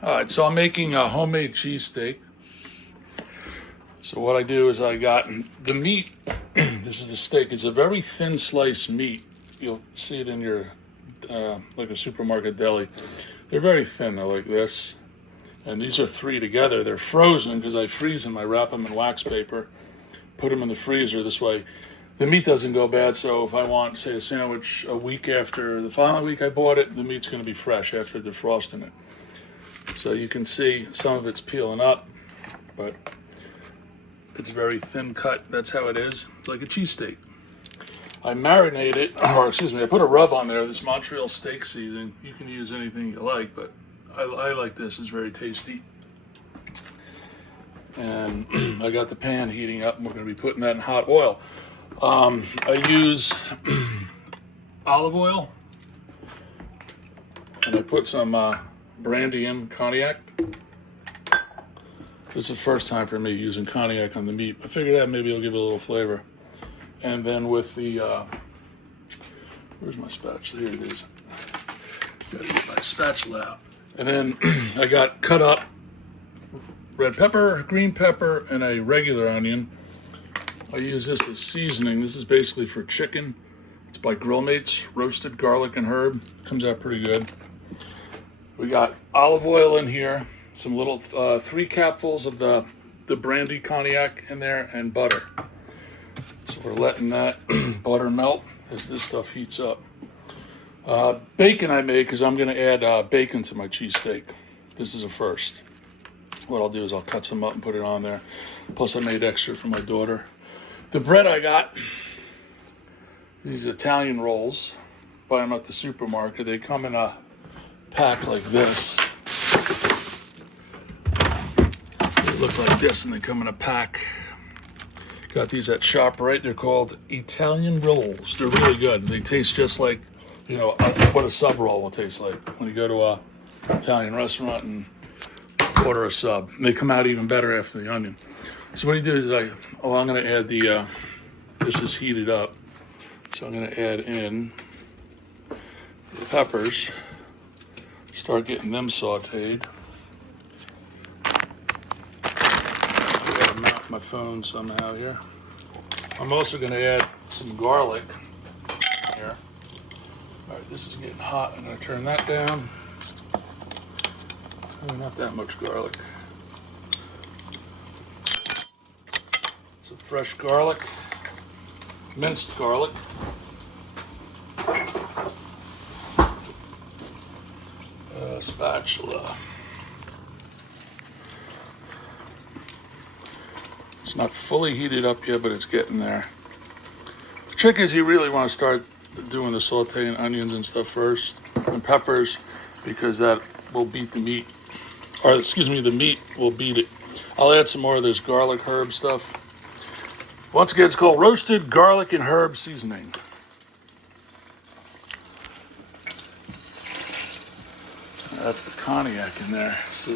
All right, so I'm making a homemade cheesesteak. So what I do is I got the meat. This is the steak. It's a very thin sliced meat. You'll see it in your like a supermarket deli. They're very thin. They're like this, and these are three together. They're frozen because I freeze them. I wrap them in wax paper, put them in the freezer. This way, the meat doesn't go bad. So if I want, say, a sandwich a week after the following week I bought it, the meat's going to be fresh after defrosting it. So you can see some of it's peeling up, but it's very thin cut. That's how it is. It's like a cheesesteak. I marinate it, or excuse me, I put a rub on there, this Montreal steak seasoning. You can use anything you like, but I like this. It's very tasty. And I got the pan heating up, and we're going to be putting that in hot oil. I use olive oil, and I put some brandy in cognac. This is the first time for me using cognac on the meat. I figured that maybe it'll give it a little flavor. And then with the, where's my spatula? Here it is. Gotta get my spatula out. And then I got cut up red pepper, green pepper, and a regular onion. I use this as seasoning. This is basically for chicken. It's by Grill Mates, roasted garlic and herb. Comes out pretty good. We got olive oil in here, some little 3 capfuls of the brandy cognac in there, and butter. So we're letting that butter melt as this stuff heats up. Bacon I made because I'm going to add bacon to my cheesesteak. This is a first. What I'll do is I'll cut some up and put it on there. Plus I made extra for my daughter. The bread I got, these Italian rolls. Buy them at the supermarket. They come in a pack like this. They look like this and they come in a pack. Got these at ShopRite. They're called Italian rolls. They're really good. They taste just like, what a sub roll will taste like when you go to a Italian restaurant and order a sub. And they come out even better after the onion. So what you do is I'm going to add this is heated up. So I'm going to add in the peppers. Start getting them sauteed. I gotta mount my phone somehow here. I'm also gonna add some garlic here. All right, this is getting hot. I'm gonna turn that down. Oh, not that much garlic. Some fresh garlic, minced garlic. Spatula. It's not fully heated up yet, but it's getting there. The trick is you really want to start doing the sauteing onions and stuff first, and peppers, because that will beat the meat. Or excuse me, the meat will beat it. I'll add some more of this garlic herb stuff. Once again, it's called roasted garlic and herb seasoning. That's the cognac in there. So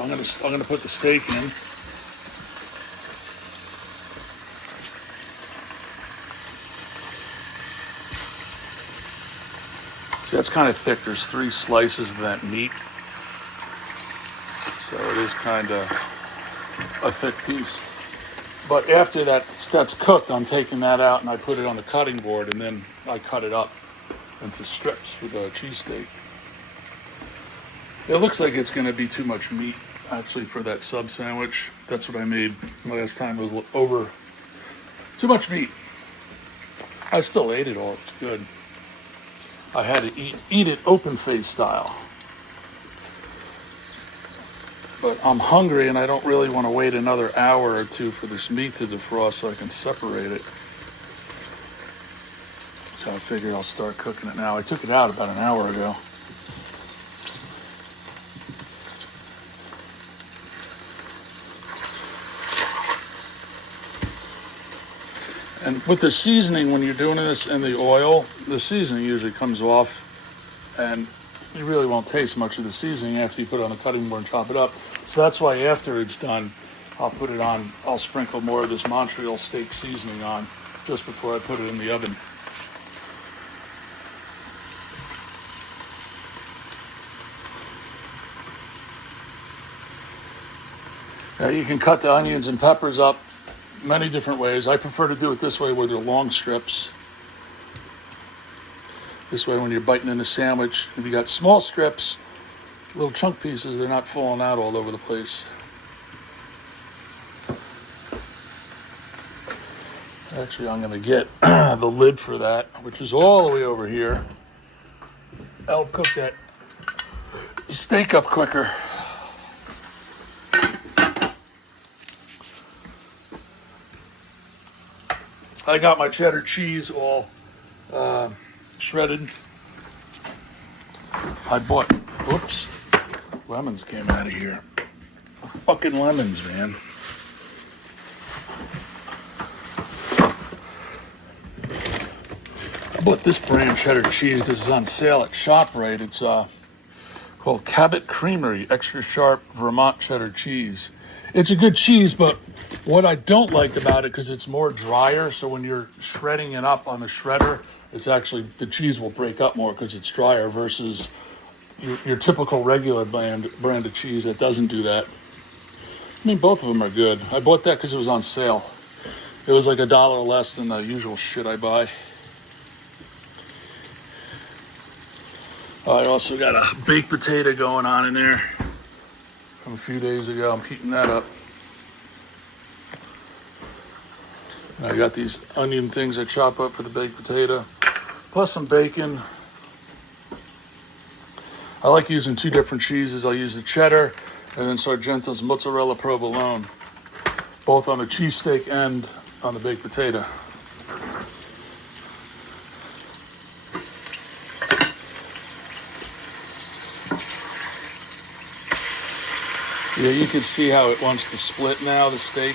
I'm gonna put the steak in. See, that's kind of thick. There's 3 slices of that meat, so it is kind of a thick piece. But after that's cooked, I'm taking that out and I put it on the cutting board, and then I cut it up into strips for the cheesesteak. It looks like it's going to be too much meat, actually, for that sub sandwich. That's what I made last time. It was over too much meat. I still ate it all. It's good. I had to eat it open-face style. But I'm hungry, and I don't really want to wait another hour or 2 for this meat to defrost so I can separate it. So I figured I'll start cooking it now. I took it out about an hour ago. And with the seasoning, when you're doing this in the oil, the seasoning usually comes off, and you really won't taste much of the seasoning after you put it on the cutting board and chop it up. So that's why after it's done, I'll sprinkle more of this Montreal steak seasoning on just before I put it in the oven. Now you can cut the onions and peppers up many different ways. I prefer to do it this way where they're long strips. This way when you're biting in a sandwich, if you got small strips, little chunk pieces, they're not falling out all over the place. Actually, I'm going to get the lid for that, which is all the way over here. That'll cook that steak up quicker. I got my cheddar cheese all shredded. I bought, whoops, lemons came out of here. Fucking lemons, man. I bought this brand cheddar cheese because it's on sale at ShopRite. It's called Cabot Creamery Extra Sharp Vermont Cheddar Cheese. It's a good cheese, but what I don't like about it, because it's more drier, so when you're shredding it up on the shredder, it's actually, the cheese will break up more because it's drier versus your typical regular brand of cheese that doesn't do that. I mean, both of them are good. I bought that because it was on sale. It was like $1 less than the usual shit I buy. I also got a baked potato going on in there from a few days ago. I'm heating that up. I got these onion things I chop up for the baked potato, plus some bacon. I like using two different cheeses. I'll use the cheddar and then Sargento's mozzarella provolone, both on the cheesesteak and on the baked potato. Yeah, you can see how it wants to split now, the steak.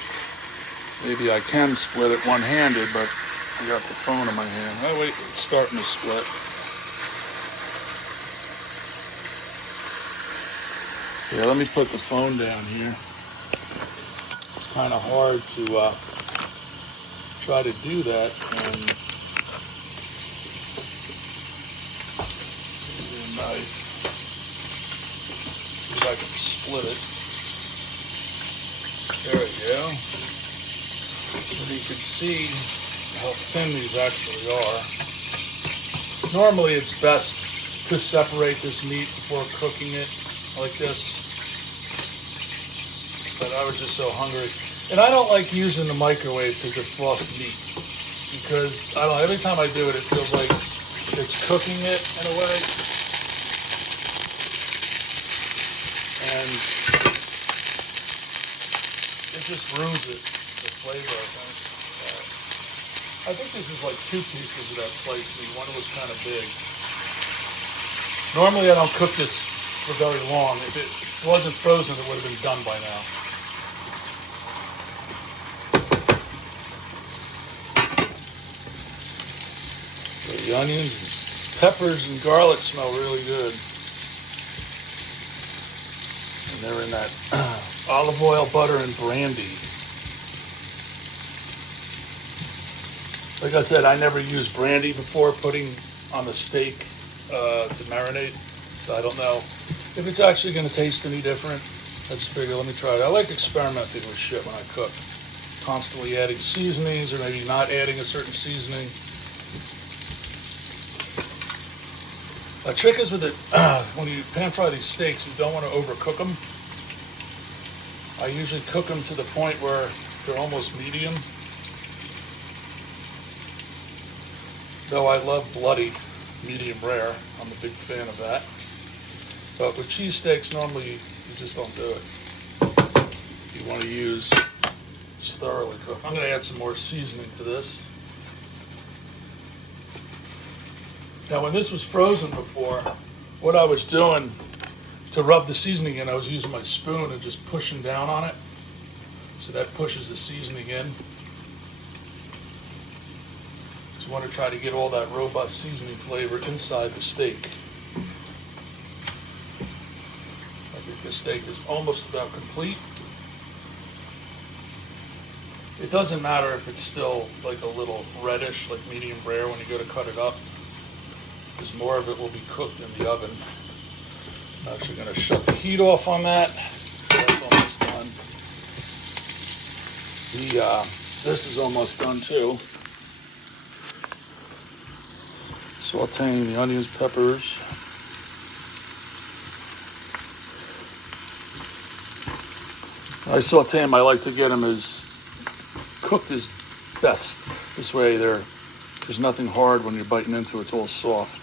Maybe I can split it one-handed, but I got the phone in my hand. Oh wait, it's starting to split. Yeah, let me put the phone down here. It's kind of hard to try to do that and use a knife. See if I can split it. There we go. And you can see how thin these actually are. Normally it's best to separate this meat before cooking it like this. But I was just so hungry. And I don't like using the microwave to defrost meat. Because, I don't know, every time I do it, it feels like it's cooking it in a way. And it just ruins it, the flavor, I think. I think this is like 2 pieces of that sliced meat. One was kind of big. Normally I don't cook this for very long. If it wasn't frozen, it would have been done by now. So the onions, peppers, and garlic smell really good. And they're in that olive oil, butter, and brandy. Like I said, I never used brandy before putting on the steak to marinate, so I don't know if it's actually going to taste any different. I just figured, let me try it. I like experimenting with shit when I cook. Constantly adding seasonings or maybe not adding a certain seasoning. The trick is with it, when you pan fry these steaks, you don't want to overcook them. I usually cook them to the point where they're almost medium. Though I love bloody, medium rare. I'm a big fan of that. But with cheesesteaks, normally you just don't do it. You want to use just thoroughly cooked. I'm going to add some more seasoning to this. Now, when this was frozen before, what I was doing to rub the seasoning in, I was using my spoon and just pushing down on it. So that pushes the seasoning in. Just want to try to get all that robust seasoning flavor inside the steak. I think the steak is almost about complete. It doesn't matter if it's still like a little reddish, like medium rare when you go to cut it up, because more of it will be cooked in the oven. I'm actually going to shut the heat off on that. That's almost done. This is almost done too. Sauteing the onions, peppers. I saute them. I like to get them as cooked as best. This way there's nothing hard when you're biting into it. It's all soft.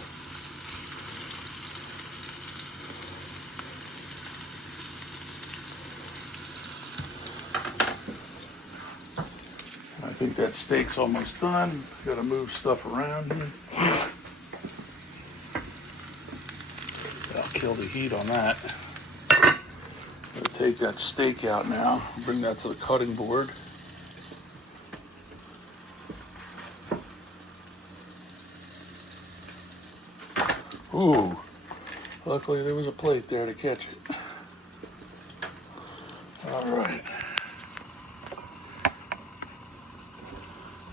I think that steak's almost done. Got to move stuff around here. I'll kill the heat on that. I'm gonna take that steak out now, bring that to the cutting board. Ooh, luckily there was a plate there to catch it. All right.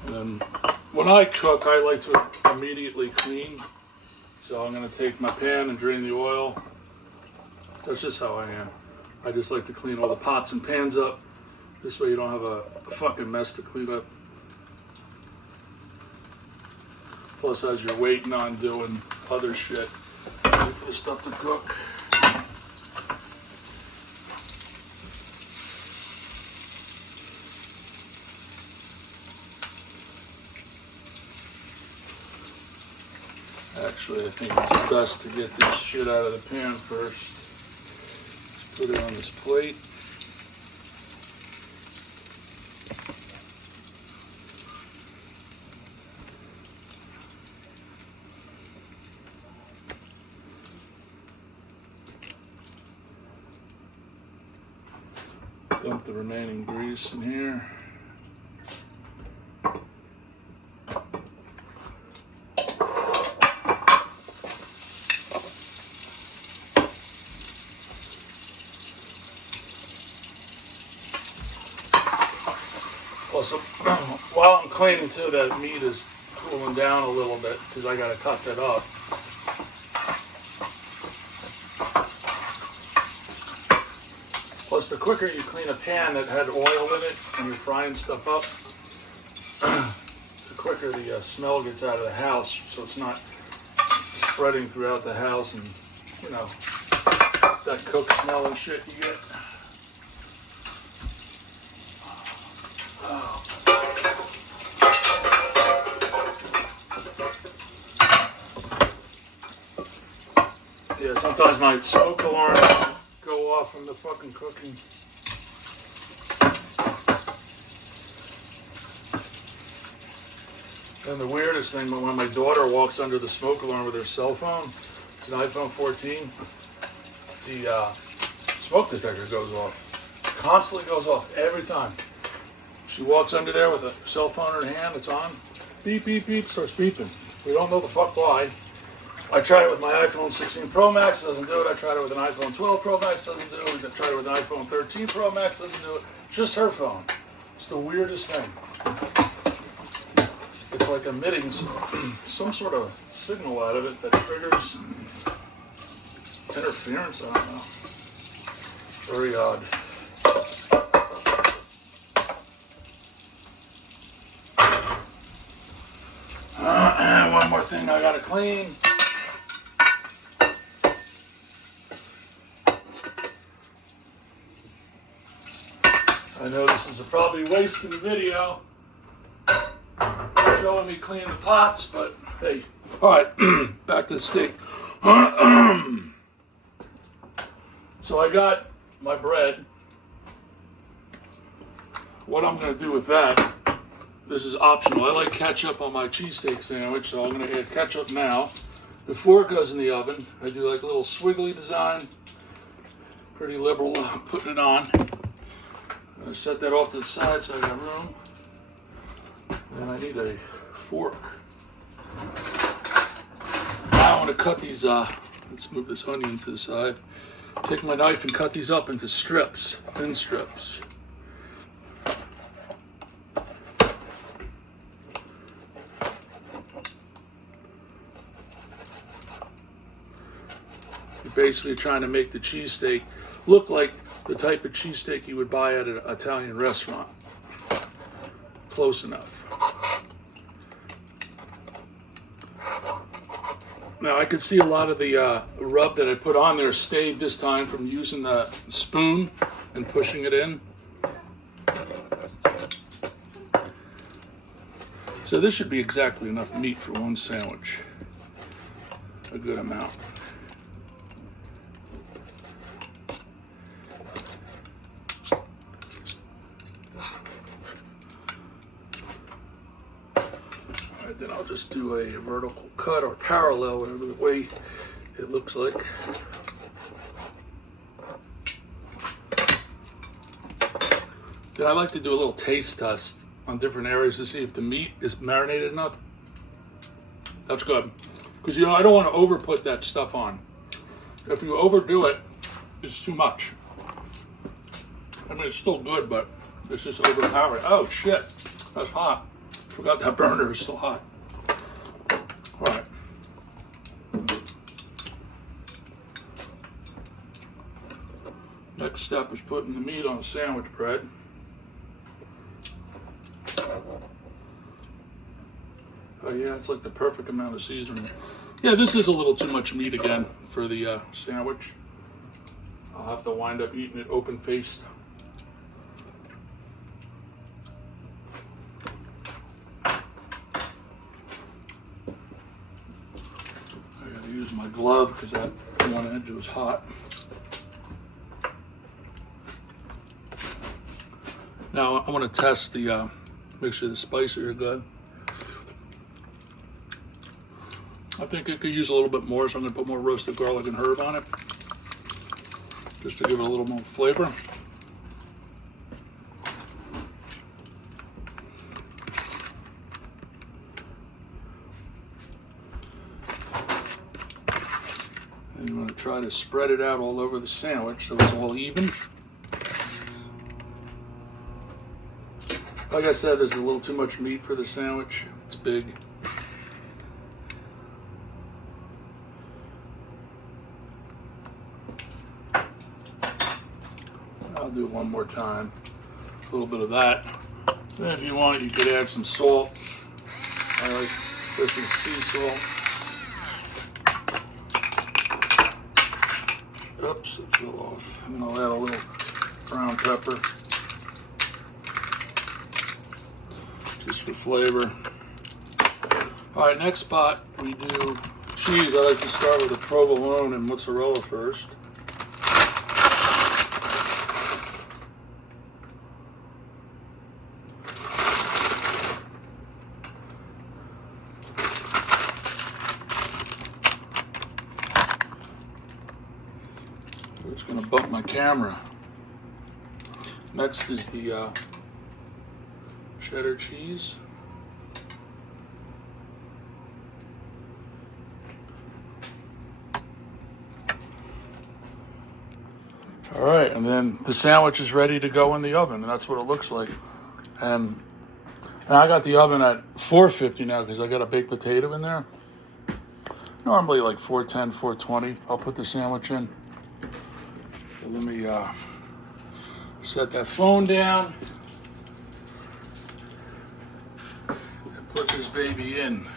And then when I cook, I like to immediately clean. So I'm gonna take my pan and drain the oil. That's just how I am. I just like to clean all the pots and pans up. This way you don't have a fucking mess to clean up. Plus, as you're waiting on doing other shit, wait for the stuff to cook. Actually, I think it's best to get this shit out of the pan first. Put it on this plate. Dump the remaining grease in here. Plus, while I'm cleaning too, that meat is cooling down a little bit because I got to cut that up. Plus, the quicker you clean a pan that had oil in it and you're frying stuff up, the quicker the smell gets out of the house, so it's not spreading throughout the house and, you know, that cooked smell and shit you get. Yeah, sometimes my smoke alarm go off from the fucking cooking. And the weirdest thing, when my daughter walks under the smoke alarm with her cell phone, it's an iPhone 14, the smoke detector goes off. Constantly goes off every time. She walks under there with a cell phone in her hand, it's on. Beep, beep, beep, starts beeping. We don't know the fuck why. I tried it with my iPhone 16 Pro Max, doesn't do it. I tried it with an iPhone 12 Pro Max, doesn't do it. I tried it with an iPhone 13 Pro Max, doesn't do it. Just her phone. It's the weirdest thing. It's like emitting some sort of signal out of it that triggers interference, I don't know. Very odd. And one more thing I gotta clean. I know this is probably wasting the video showing me cleaning the pots, but hey. Alright, back to the steak. So I got my bread. What I'm going to do with that, this is optional. I like ketchup on my cheesesteak sandwich, so I'm going to add ketchup now. Before it goes in the oven, I do like a little swiggly design. Pretty liberal putting it on. I'm going to set that off to the side so I got room. And I need a fork. Now I want to cut these, let's move this onion to the side. Take my knife and cut these up into strips, thin strips. You're basically trying to make the cheesesteak look like the type of cheesesteak you would buy at an Italian restaurant. close enough. Now I could see a lot of the rub that I put on there stayed this time from using the spoon and pushing it in. So this should be exactly enough meat for one sandwich. A good amount. Alright, then I'll just do a vertical cut or parallel, whatever the way it looks like. Then I like to do a little taste test on different areas to see if the meat is marinated enough. That's good. Because, you know, I don't want to over put that stuff on. If you overdo it, it's too much. I mean, it's still good, but it's just overpowering. Oh, shit. That's hot. Forgot that burner is still hot. All right. Next step is putting the meat on the sandwich bread. Oh yeah, it's like the perfect amount of seasoning. Yeah, this is a little too much meat again for the sandwich. I'll have to wind up eating it open-faced. I gotta use my glove because that one edge was hot. Now I want to test the, make sure the spices are good. I think it could use a little bit more, so I'm going to put more roasted garlic and herb on it, just to give it a little more flavor. And you want to try to spread it out all over the sandwich so it's all even. Like I said, there's a little too much meat for the sandwich. It's big. I'll do it one more time. A little bit of that. Then if you want, you could add some salt. I like this is sea salt. Oops, it fell off. And I'll add a little brown pepper. Just for flavor. All right, next spot we do cheese. I like to start with the provolone and mozzarella first. It's going to bump my camera. Next is the cheddar cheese. All right, and then the sandwich is ready to go in the oven, and that's what it looks like. And I got the oven at 450 now because I got a baked potato in there. Normally like 410, 420. I'll put the sandwich in. So let me set that phone down. Put this baby in.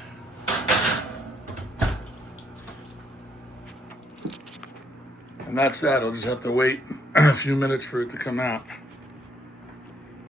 And that's that. I'll just have to wait a few minutes for it to come out.